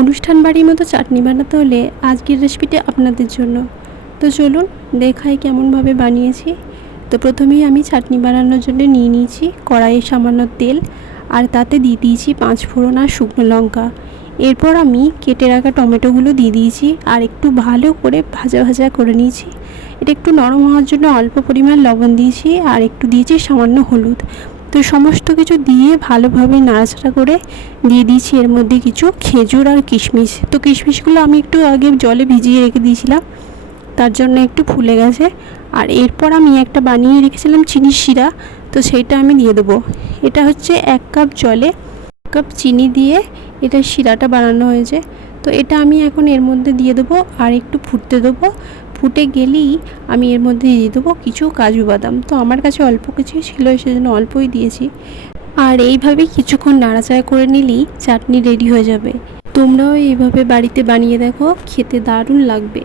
অনুষ্ঠান বাড়ির মতো চাটনি বানাতে হলে আজকের রেসিপিটা আপনাদের জন্য। তো চলুন দেখাই কেমনভাবে বানিয়েছি। তো প্রথমেই আমি চাটনি বানানোর জন্য নিয়ে নিয়েছি কড়াইয়ে সামান্য তেল, আর তাতে দিয়ে দিয়েছি 5 ফোড়ন আর শুকনো লঙ্কা। এরপর আমি কেটে রাখা টমেটোগুলো দিয়ে দিয়েছি আর একটু ভালো করে ভাজা ভাজা করে নিয়েছি। এটা একটু নরম হওয়ার জন্য অল্প পরিমাণ লবণ দিয়েছি আর একটু দিয়েছি সামান্য হলুদ। তো সমস্ত কিছু দিয়ে ভালোভাবে নাড়াচাড়া করে দিয়ে দিয়েছি এর মধ্যে কিছু খেজুর আর কিশমিশ। তো কিশমিশগুলো আমি একটু আগে জলে ভিজিয়ে রেখে দিয়েছিলাম, তার জন্য একটু ফুলে গেছে। আর এরপর আমি একটা বানিয়ে রেখেছিলাম চিনির শিরা, তো সেইটা আমি দিয়ে দেবো। এটা হচ্ছে 1 কাপ জলে 1 কাপ চিনি দিয়ে এটা শিরাটা বানানো হয়েছে। তো এটা আমি এখন এর মধ্যে দিয়ে দেবো আর একটু ফুটতে দেবো। ফুটে গেলেই আমি এর মধ্যে দিয়ে দেবো কিছু কাজু বাদাম। তো আমার কাছে অল্প কিছুই ছিল, সেজন্য অল্পই দিয়েছি। আর এইভাবে কিছুক্ষণ নাড়াচাড়া করে নিলেই চাটনি রেডি হয়ে যাবে। তোমরাও এইভাবে বাড়িতে বানিয়ে দেখো, খেতে দারুণ লাগবে।